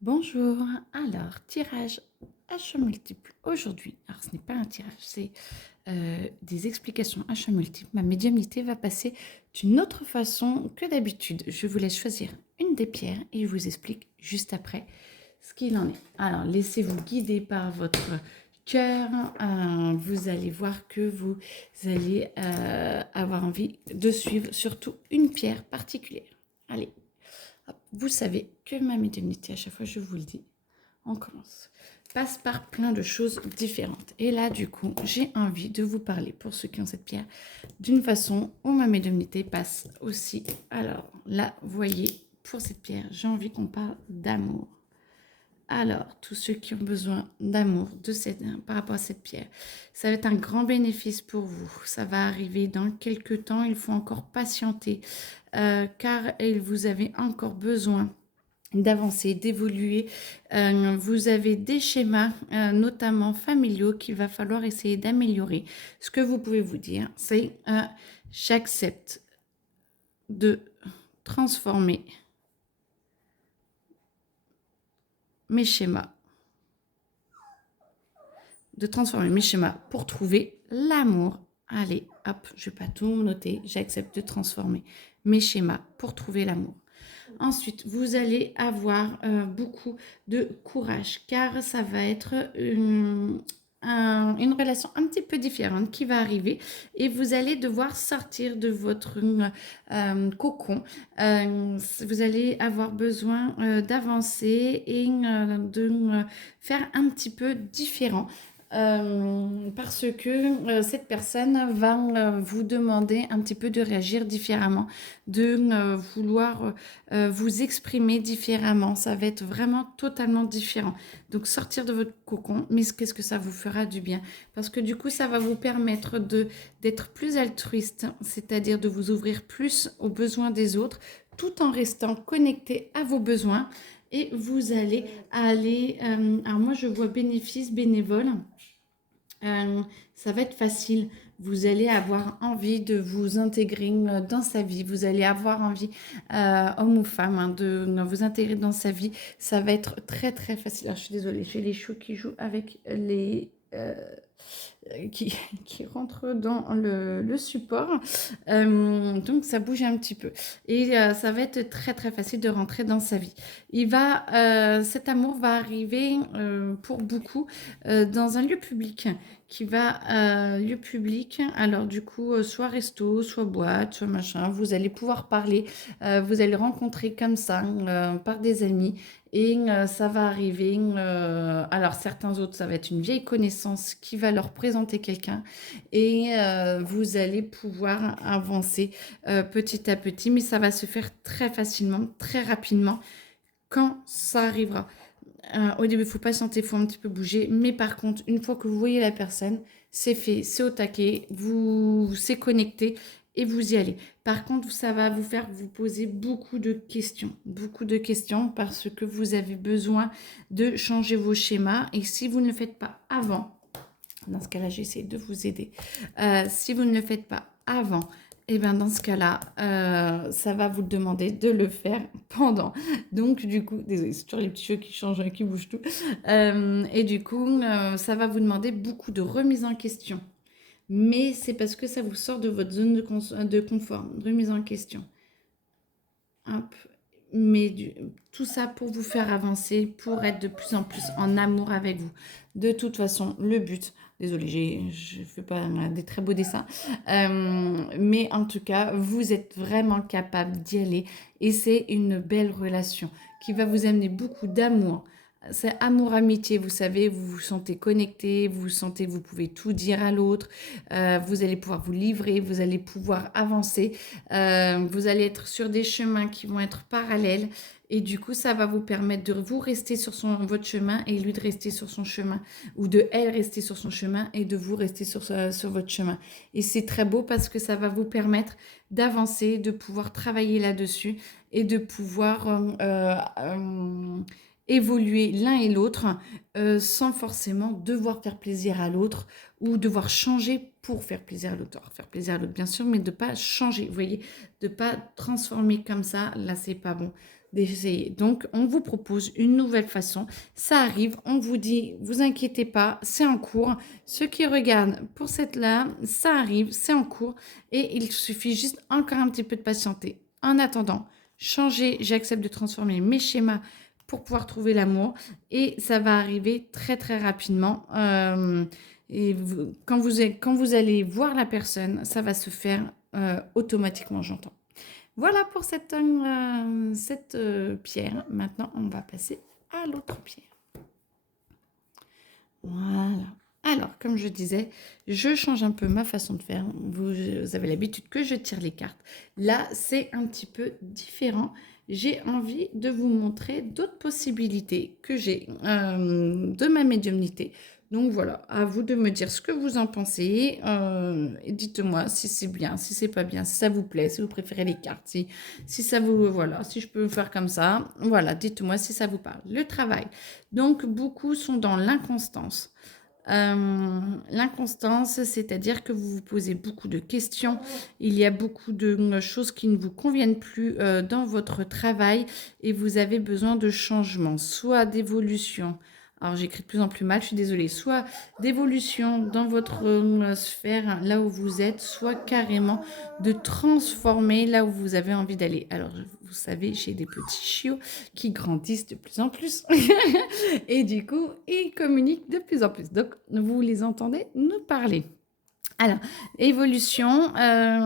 Bonjour, alors tirage à choix multiples aujourd'hui. Alors ce n'est pas un tirage, c'est des explications à choix multiples. Ma médiumnité va passer d'une autre façon que d'habitude. Je vous laisse choisir une des pierres et je vous explique juste après ce qu'il en est. Alors laissez-vous guider par votre cœur. Vous allez voir que vous allez avoir envie de suivre surtout une pierre particulière. Allez. Hop, vous savez que ma médiumnité, à chaque fois je vous le dis, on commence, passe par plein de choses différentes. Et là, du coup, j'ai envie de vous parler, pour ceux qui ont cette pierre, d'une façon où ma médiumnité passe aussi. Alors là, vous voyez, pour cette pierre, j'ai envie qu'on parle d'amour. Alors, tous ceux qui ont besoin d'amour par rapport à cette pierre, ça va être un grand bénéfice pour vous. Ça va arriver dans quelques temps, il faut encore patienter, car vous avez encore besoin d'avancer, d'évoluer. Vous avez des schémas, notamment familiaux, qu'il va falloir essayer d'améliorer. Ce que vous pouvez vous dire, c'est j'accepte de transformer mes schémas, pour trouver l'amour. Allez, hop, je ne vais pas tout noter, j'accepte de transformer mes schémas pour trouver l'amour. Ensuite, vous allez avoir beaucoup de courage, car ça va être une relation un petit peu différente qui va arriver et vous allez devoir sortir de votre cocon. Vous allez avoir besoin d'avancer et de faire un petit peu différent. Parce que cette personne va vous demander un petit peu de réagir différemment, de vouloir vous exprimer différemment. Ça va être vraiment totalement différent. Donc sortir de votre cocon, mais qu'est-ce que ça vous fera du bien? Parce que du coup, ça va vous permettre d'être plus altruiste, c'est-à-dire de vous ouvrir plus aux besoins des autres, tout en restant connecté à vos besoins. Et vous allez aller, alors moi je vois bénéfice bénévole. Euh, Ça va être facile. Vous allez avoir envie de vous intégrer dans sa vie. Vous allez avoir envie, homme ou femme, hein, de vous intégrer dans sa vie. Ça va être très très facile. Alors, je suis désolée, j'ai les choux qui jouent avec les... qui, qui rentrent dans le support. Donc ça bouge un petit peu. Et ça va être très très facile de rentrer dans sa vie. Cet amour va arriver pour beaucoup dans un lieu public lieu public, alors du coup, soit resto, soit boîte, soit machin, vous allez pouvoir parler, vous allez rencontrer comme ça, par des amis, et ça va arriver, alors certains autres, ça va être une vieille connaissance qui va leur présenter quelqu'un, et vous allez pouvoir avancer petit à petit, mais ça va se faire très facilement, très rapidement, quand ça arrivera. Au début, il faut patienter, il faut un petit peu bouger. Mais par contre, une fois que vous voyez la personne, c'est fait, c'est au taquet, c'est connecté et vous y allez. Par contre, ça va vous faire vous poser beaucoup de questions parce que vous avez besoin de changer vos schémas. Et si vous ne le faites pas avant, dans ce cas-là, j'essaie de vous aider. Si vous ne le faites pas avant, et bien dans ce cas-là, ça va vous demander de le faire pendant. Donc du coup, désolé, c'est toujours les petits cheveux qui changent, qui bougent tout. Et du coup, ça va vous demander beaucoup de remise en question. Mais c'est parce que ça vous sort de votre zone de confort, remise en question. Hop. Mais tout ça pour vous faire avancer, pour être de plus en plus en amour avec vous. De toute façon, le but, désolée, je ne fais pas des très beaux dessins, mais en tout cas, vous êtes vraiment capable d'y aller et c'est une belle relation qui va vous amener beaucoup d'amour. C'est amour-amitié, vous savez, vous vous sentez connecté, vous vous sentez, vous pouvez tout dire à l'autre, vous allez pouvoir vous livrer, vous allez pouvoir avancer, vous allez être sur des chemins qui vont être parallèles et du coup, ça va vous permettre de vous rester sur votre chemin et lui de rester sur son chemin ou de elle rester sur son chemin et de vous rester sur votre chemin. Et c'est très beau parce que ça va vous permettre d'avancer, de pouvoir travailler là-dessus et de pouvoir évoluer l'un et l'autre sans forcément devoir faire plaisir à l'autre ou devoir changer pour faire plaisir à l'autre. Faire plaisir à l'autre, bien sûr, mais de ne pas changer, vous voyez, de ne pas transformer comme ça, là, c'est pas bon. d'essayer. Donc, on vous propose une nouvelle façon. Ça arrive, on vous dit, vous inquiétez pas, c'est en cours. Ceux qui regardent pour cette là, ça arrive, c'est en cours. Et il suffit juste encore un petit peu de patienter. En attendant, changer, j'accepte de transformer mes schémas pour pouvoir trouver l'amour. Et ça va arriver très très rapidement. Et quand vous allez voir la personne, ça va se faire automatiquement, j'entends. Voilà pour cette pierre. Maintenant, on va passer à l'autre pierre. Voilà. Alors, comme je disais, je change un peu ma façon de faire. Vous avez l'habitude que je tire les cartes. Là, c'est un petit peu différent. J'ai envie de vous montrer d'autres possibilités que j'ai de ma médiumnité. Donc voilà, à vous de me dire ce que vous en pensez. Et dites-moi si c'est bien, si c'est pas bien, si ça vous plaît, si vous préférez les cartes, si ça vous... Voilà, si je peux faire comme ça. Voilà, dites-moi si ça vous parle. Le travail. Donc, beaucoup sont dans l'inconstance. L'inconstance, c'est-à-dire que vous vous posez beaucoup de questions. Il y a beaucoup de choses qui ne vous conviennent plus dans votre travail et vous avez besoin de changement, soit d'évolution. Alors j'écris de plus en plus mal, je suis désolée. Soit d'évolution dans votre sphère, là où vous êtes, soit carrément de transformer là où vous avez envie d'aller. Alors vous savez, j'ai des petits chiots qui grandissent de plus en plus. Et du coup, ils communiquent de plus en plus. Donc, vous les entendez nous parler. Alors, évolution,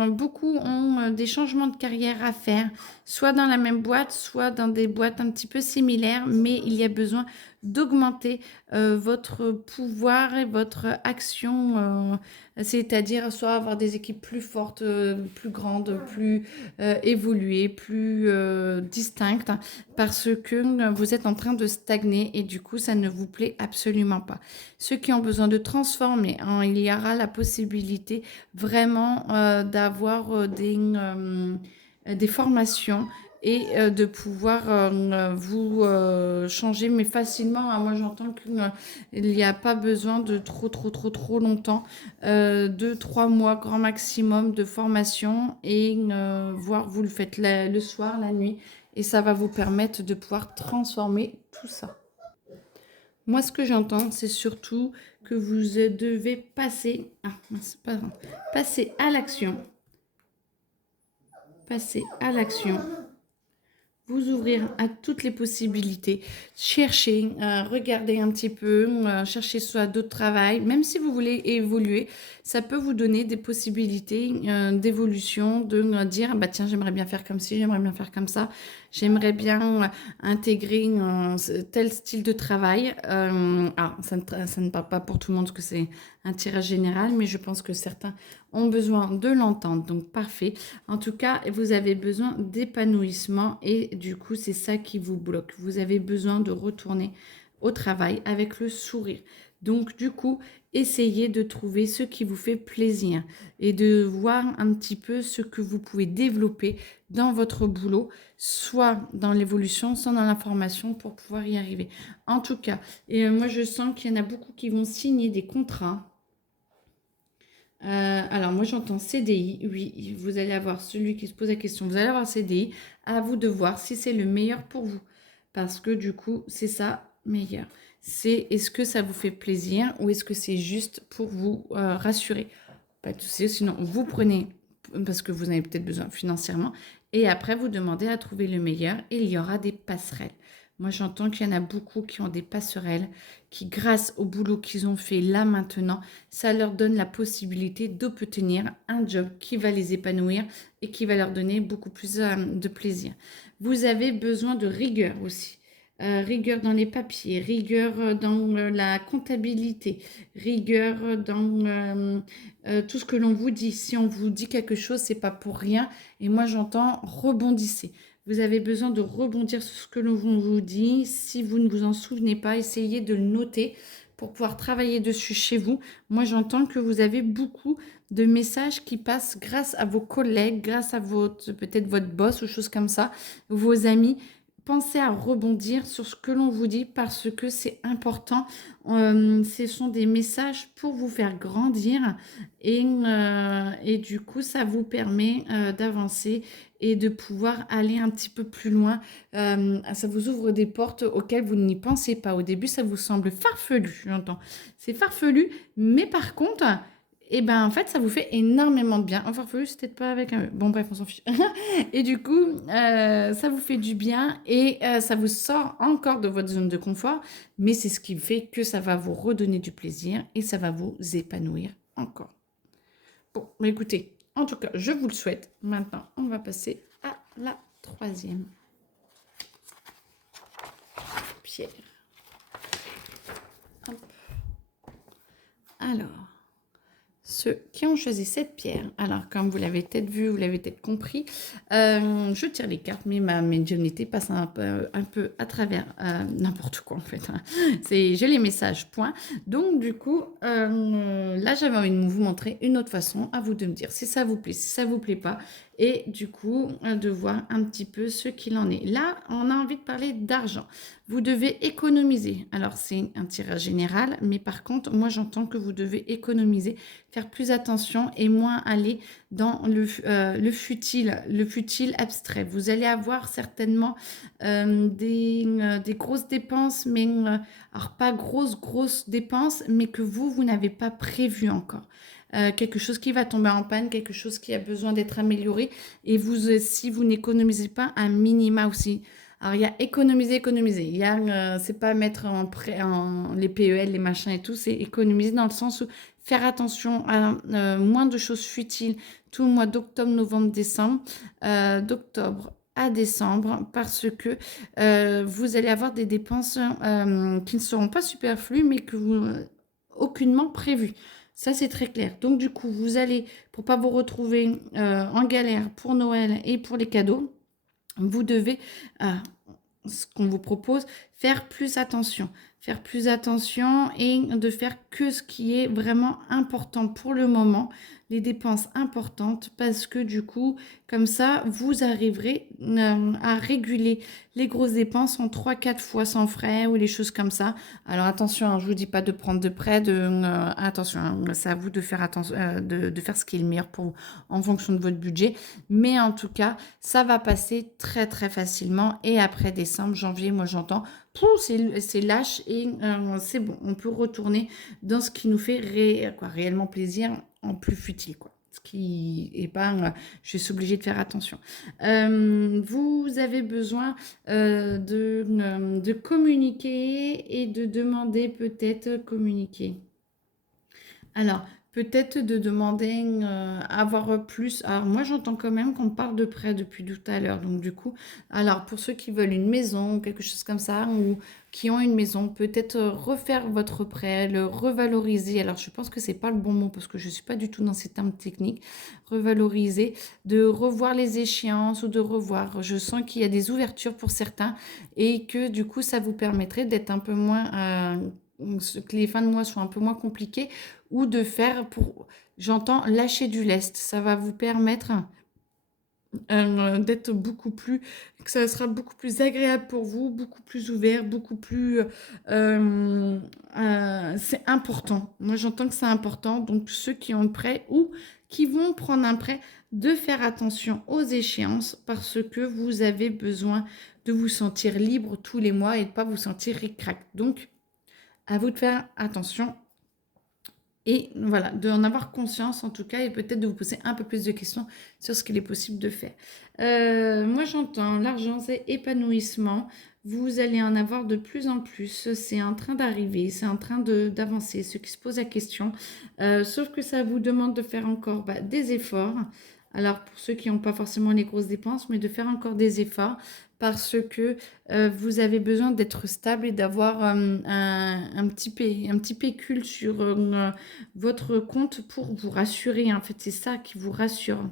beaucoup ont des changements de carrière à faire, soit dans la même boîte, soit dans des boîtes un petit peu similaires, mais il y a besoin d'augmenter votre pouvoir et votre action, c'est-à-dire soit avoir des équipes plus fortes, plus grandes, plus évoluées, plus distinctes, parce que vous êtes en train de stagner et du coup, ça ne vous plaît absolument pas. Ceux qui ont besoin de transformer, hein, il y aura la possibilité vraiment d'avoir des formations et de pouvoir vous changer, mais facilement. Hein. Moi, j'entends qu'il n'y a pas besoin de trop longtemps, 2-3 mois grand maximum de formation et voire vous le faites le soir, la nuit, et ça va vous permettre de pouvoir transformer tout ça. Moi, ce que j'entends, c'est surtout que vous devez passer, passer à l'action, passer à l'action, vous ouvrir à toutes les possibilités, chercher, regarder un petit peu, chercher soit d'autres travail, même si vous voulez évoluer, ça peut vous donner des possibilités d'évolution, de dire, bah tiens, j'aimerais bien faire comme ci, j'aimerais bien faire comme ça, j'aimerais bien intégrer tel style de travail. Ça ne parle pas pour tout le monde parce que c'est un tirage général, mais je pense que certains ont besoin de l'entendre, donc parfait. En tout cas, vous avez besoin d'épanouissement et du coup, c'est ça qui vous bloque. Vous avez besoin de retourner au travail avec le sourire. Donc, du coup, essayez de trouver ce qui vous fait plaisir et de voir un petit peu ce que vous pouvez développer dans votre boulot, soit dans l'évolution, soit dans la formation pour pouvoir y arriver. En tout cas, et moi, je sens qu'il y en a beaucoup qui vont signer des contrats. Alors, moi, j'entends CDI. Oui, vous allez avoir celui qui se pose la question. Vous allez avoir CDI. À vous de voir si c'est le meilleur pour vous. Parce que du coup, c'est ça, meilleur. C'est est-ce que ça vous fait plaisir ou est-ce que c'est juste pour vous rassurer? Pas de souci. Sinon, vous prenez parce que vous en avez peut-être besoin financièrement. Et après, vous demandez à trouver le meilleur et il y aura des passerelles. Moi, j'entends qu'il y en a beaucoup qui ont des passerelles, qui, grâce au boulot qu'ils ont fait là maintenant, ça leur donne la possibilité d'obtenir un job qui va les épanouir et qui va leur donner beaucoup plus de plaisir. Vous avez besoin de rigueur aussi. Rigueur dans les papiers, rigueur dans la comptabilité, rigueur dans tout ce que l'on vous dit. Si on vous dit quelque chose, c'est pas pour rien. Et moi, j'entends rebondissez. Vous avez besoin de rebondir sur ce que l'on vous dit. Si vous ne vous en souvenez pas, essayez de le noter pour pouvoir travailler dessus chez vous. Moi, j'entends que vous avez beaucoup de messages qui passent grâce à vos collègues, grâce à peut-être votre boss ou choses comme ça, vos amis. Pensez à rebondir sur ce que l'on vous dit parce que c'est important. Ce sont des messages pour vous faire grandir et du coup, ça vous permet d'avancer et de pouvoir aller un petit peu plus loin. Ça vous ouvre des portes auxquelles vous n'y pensez pas. Au début, ça vous semble farfelu, j'entends. C'est farfelu, mais par contre, et ben en fait, ça vous fait énormément de bien. Enfin, farfelu, c'est peut-être pas avec un... Bon, bref, on s'en fiche. Et du coup, ça vous fait du bien et ça vous sort encore de votre zone de confort. Mais c'est ce qui fait que ça va vous redonner du plaisir et ça va vous épanouir encore. Bon, mais écoutez, en tout cas, je vous le souhaite. Maintenant, on va passer à la troisième pierre. Hop. Alors, ceux qui ont choisi cette pierre, alors comme vous l'avez peut-être vu, vous l'avez peut-être compris, je tire les cartes, mais ma médiumnité passe un peu à travers n'importe quoi en fait. Hein. J'ai les messages, point. Donc du coup, là j'avais envie de vous montrer une autre façon, à vous de me dire si ça vous plaît, si ça vous plaît pas, et du coup de voir un petit peu ce qu'il en est. Là, on a envie de parler d'argent. Vous devez économiser. Alors c'est un tirage général, mais par contre, moi j'entends que vous devez économiser, faire plus attention et moins aller dans le futile abstrait. Vous allez avoir certainement des grosses dépenses, mais alors pas grosses dépenses, mais que vous n'avez pas prévu encore. Quelque chose qui va tomber en panne, quelque chose qui a besoin d'être amélioré. Et vous, si vous n'économisez pas un minima aussi. Alors, il y a économiser. Il y a, c'est pas mettre en prêt les PEL, les machins et tout, c'est économiser dans le sens où faire attention à moins de choses futiles tout le mois d'octobre, novembre, décembre, d'octobre à décembre, parce que vous allez avoir des dépenses qui ne seront pas superflues, mais que vous aucunement prévues. Ça, c'est très clair. Donc, du coup, vous allez, pour pas vous retrouver en galère pour Noël et pour les cadeaux, vous devez, ce qu'on vous propose, faire plus attention. Faire plus attention et de faire que ce qui est vraiment important pour le moment, les dépenses importantes, parce que du coup, comme ça, vous arriverez à réguler les grosses dépenses en 3-4 fois sans frais ou les choses comme ça. Alors attention, hein, je ne vous dis pas de prendre de prêt, attention, hein, c'est à vous de faire, attention, de faire ce qui est le meilleur pour vous en fonction de votre budget. Mais en tout cas, ça va passer très très facilement. Et après décembre, janvier, moi j'entends, c'est lâche et c'est bon. On peut retourner dans ce qui nous fait réellement plaisir en plus futile, quoi. Ce qui est pas, je suis obligée de faire attention. Vous avez besoin de communiquer et de demander peut-être communiquer. Alors, peut-être de demander avoir plus. Alors, moi, j'entends quand même qu'on parle de prêt depuis tout à l'heure. Donc, du coup, alors, pour ceux qui veulent une maison, quelque chose comme ça, ou qui ont une maison, peut-être refaire votre prêt, le revaloriser. Alors, je pense que c'est pas le bon mot parce que je suis pas du tout dans ces termes techniques. Revaloriser, de revoir les échéances ou de revoir. Je sens qu'il y a des ouvertures pour certains et que, du coup, ça vous permettrait d'être un peu moins... que les fins de mois soient un peu moins compliquées ou de faire pour, j'entends, lâcher du lest. Ça va vous permettre d'être beaucoup plus, que ça sera beaucoup plus agréable pour vous, beaucoup plus ouvert, beaucoup plus... c'est important. Moi, j'entends que c'est important. Donc, ceux qui ont le prêt ou qui vont prendre un prêt, de faire attention aux échéances parce que vous avez besoin de vous sentir libre tous les mois et de ne pas vous sentir ric-rac. Donc, à vous de faire attention et voilà, d'en avoir conscience en tout cas et peut-être de vous poser un peu plus de questions sur ce qu'il est possible de faire. Moi j'entends l'argent c'est épanouissement, vous allez en avoir de plus en plus, c'est en train d'arriver, c'est en train d'avancer, ceux qui se posent la question, sauf que ça vous demande de faire encore des efforts. Alors pour ceux qui n'ont pas forcément les grosses dépenses, mais de faire encore des efforts parce que vous avez besoin d'être stable et d'avoir un petit pécule sur votre compte pour vous rassurer. En fait, c'est ça qui vous rassure.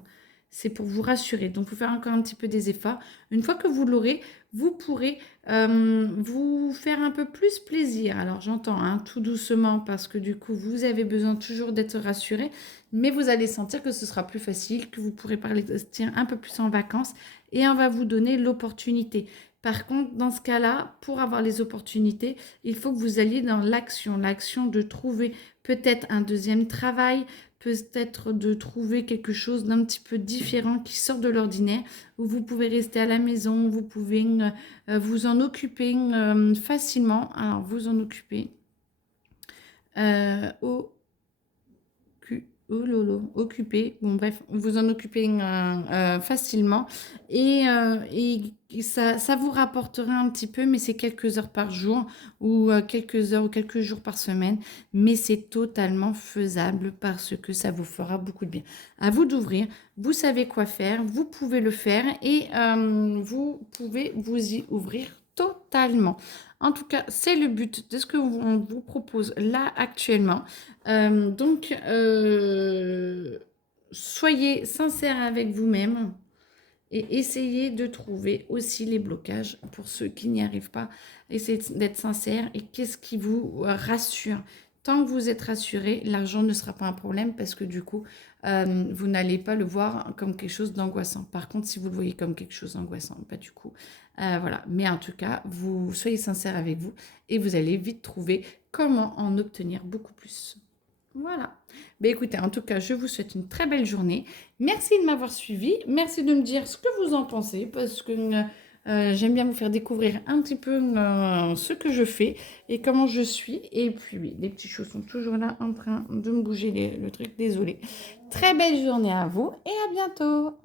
C'est pour vous rassurer. Donc, il faut faire encore un petit peu des efforts. Une fois que vous l'aurez, vous pourrez vous faire un peu plus plaisir. Alors, j'entends tout doucement parce que du coup, vous avez besoin toujours d'être rassuré. Mais vous allez sentir que ce sera plus facile, que vous pourrez partir un peu plus en vacances et on va vous donner l'opportunité. Par contre, dans ce cas-là, pour avoir les opportunités, il faut que vous alliez dans l'action de trouver peut-être un deuxième travail, peut-être de trouver quelque chose d'un petit peu différent qui sort de l'ordinaire, où vous pouvez rester à la maison, vous pouvez vous en occuper facilement. Alors, vous en occuper au oh lolo, occupé. Bon, bref, vous en occupez facilement et ça vous rapportera un petit peu, mais c'est quelques heures par jour ou quelques heures ou quelques jours par semaine, mais c'est totalement faisable parce que ça vous fera beaucoup de bien. À vous d'ouvrir, vous savez quoi faire, vous pouvez le faire et vous pouvez vous y ouvrir totalement. En tout cas, c'est le but de ce que on vous propose là actuellement. Donc, soyez sincère avec vous-même et essayez de trouver aussi les blocages pour ceux qui n'y arrivent pas. Essayez d'être sincère et qu'est-ce qui vous rassure. Tant que vous êtes rassuré, l'argent ne sera pas un problème parce que du coup, vous n'allez pas le voir comme quelque chose d'angoissant. Par contre, si vous le voyez comme quelque chose d'angoissant, pas du coup. Voilà. Mais en tout cas, vous soyez sincère avec vous et vous allez vite trouver comment en obtenir beaucoup plus. Voilà. Ben écoutez, en tout cas, je vous souhaite une très belle journée. Merci de m'avoir suivi. Merci de me dire ce que vous en pensez parce que j'aime bien vous faire découvrir un petit peu ce que je fais et comment je suis. Et puis, oui, les petits choses sont toujours là en train de me bouger le truc. Désolée. Très belle journée à vous et à bientôt.